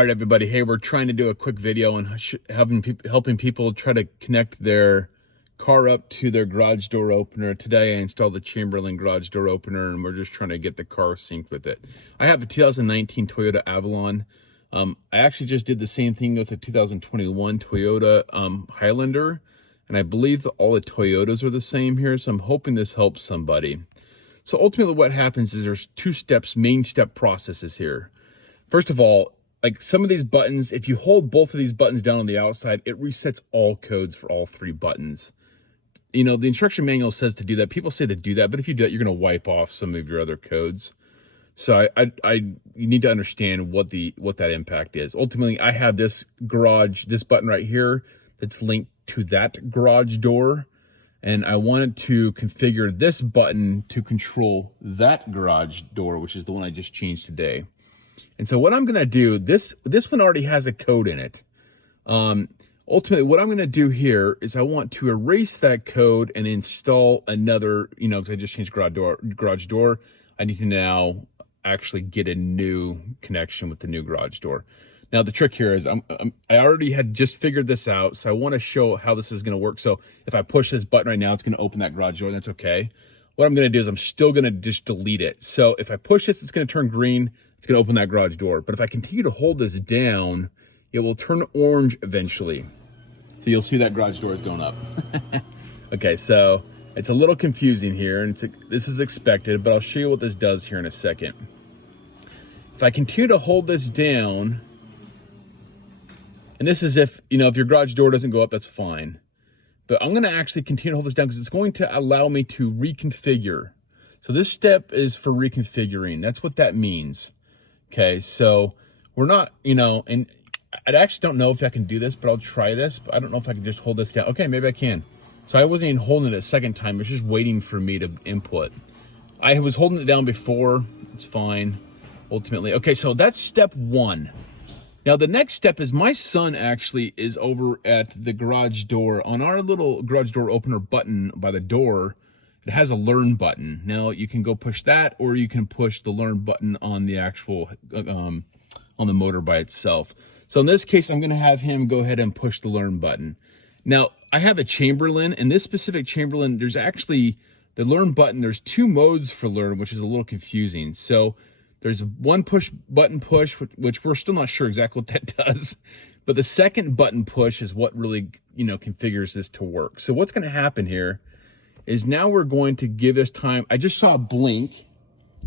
All right, everybody. Hey, we're trying to do a quick video on helping people try to connect their car up to their garage door opener. Today, I installed the Chamberlain garage door opener, and we're just trying to get the car synced with it. I have a 2019 Toyota Avalon. I actually just did the same thing with a 2021 Toyota Highlander, and I believe all the Toyotas are the same here, so I'm hoping this helps somebody. So ultimately what happens is there's two steps, main step processes here. First of all, like some of these buttons, if you hold both of these buttons down on the outside, it resets all codes for all three buttons. You know, the instruction manual says to do that. People say to do that, but if you do that, you're going to wipe off some of your other codes. So you need to understand what that impact is. Ultimately, I have this button right here that's linked to that garage door, and I wanted to configure this button to control that garage door, which is the one I just changed today. And so what I'm going to do, this one already has a code in it. Ultimately, what I'm going to do here is I want to erase that code and install another, because I just changed garage door. I need to now actually get a new connection with the new garage door. Now, the trick here is I already had just figured this out, so I want to show how this is going to work. So if I push this button right now, it's going to open that garage door, and that's okay. What I'm going to do is I'm still going to just delete it. So if I push this, it's going to turn green. It's going to open that garage door. But if I continue to hold this down, it will turn orange eventually. So you'll see that garage door is going up. Okay, so it's a little confusing here, and this is expected, but I'll show you what this does here in a second. If I continue to hold this down, and this is if your garage door doesn't go up, that's fine. But I'm going to actually continue to hold this down because it's going to allow me to reconfigure. So this step is for reconfiguring. That's what that means. Okay, so we're not, and I actually don't know if I can do this, but I'll try this. But I don't know if I can just hold this down. Okay, maybe I can. So I wasn't even holding it a second time. It was just waiting for me to input. I was holding it down before. It's fine, ultimately. Okay, so that's step one. Now, the next step is my son actually is over at the garage door. On our little garage door opener button by the door, it has a learn button. Now, you can go push that, or you can push the learn button on the actual, on the motor by itself. So in this case, I'm going to have him go ahead and push the learn button. Now, I have a Chamberlain, and this specific Chamberlain, there's actually the learn button. There's two modes for learn, which is a little confusing. So there's one button push, which we're still not sure exactly what that does. But the second button push is what really, configures this to work. So what's going to happen here is now we're going to give this time. I just saw a blink,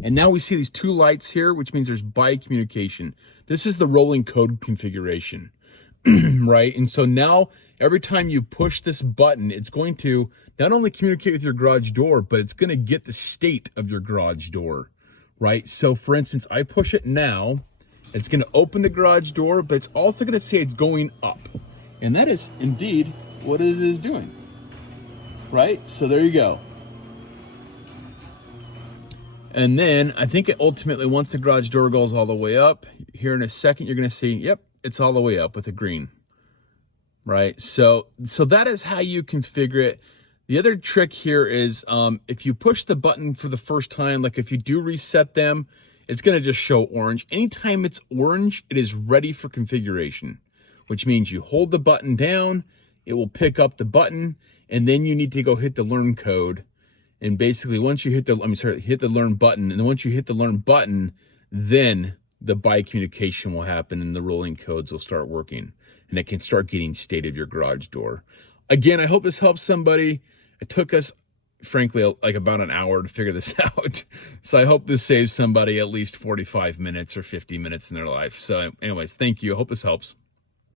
and now we see these two lights here, which means there's bi-communication. This is the rolling code configuration, right? And so now every time you push this button, it's going to not only communicate with your garage door, but it's going to get the state of your garage door, right? So for instance, I push it now, it's going to open the garage door, but it's also going to say it's going up. And that is indeed what it is doing, right? So there you go. And then I think it ultimately, once the garage door goes all the way up, here in a second, you're going to see, yep, it's all the way up with the green, right? So that is how you configure it. The other trick here is if you push the button for the first time, like if you do reset them, it's going to just show orange. Anytime it's orange, it is ready for configuration, which means you hold the button down, it will pick up the button, and then you need to go hit the learn code. And basically, once you hit the learn button, and then once you hit the learn button, then the bi-communication will happen and the rolling codes will start working, and it can start getting state of your garage door. Again, I hope this helps somebody. It took us, frankly, like about an hour to figure this out. So I hope this saves somebody at least 45 minutes or 50 minutes in their life. So anyways, thank you. I hope this helps.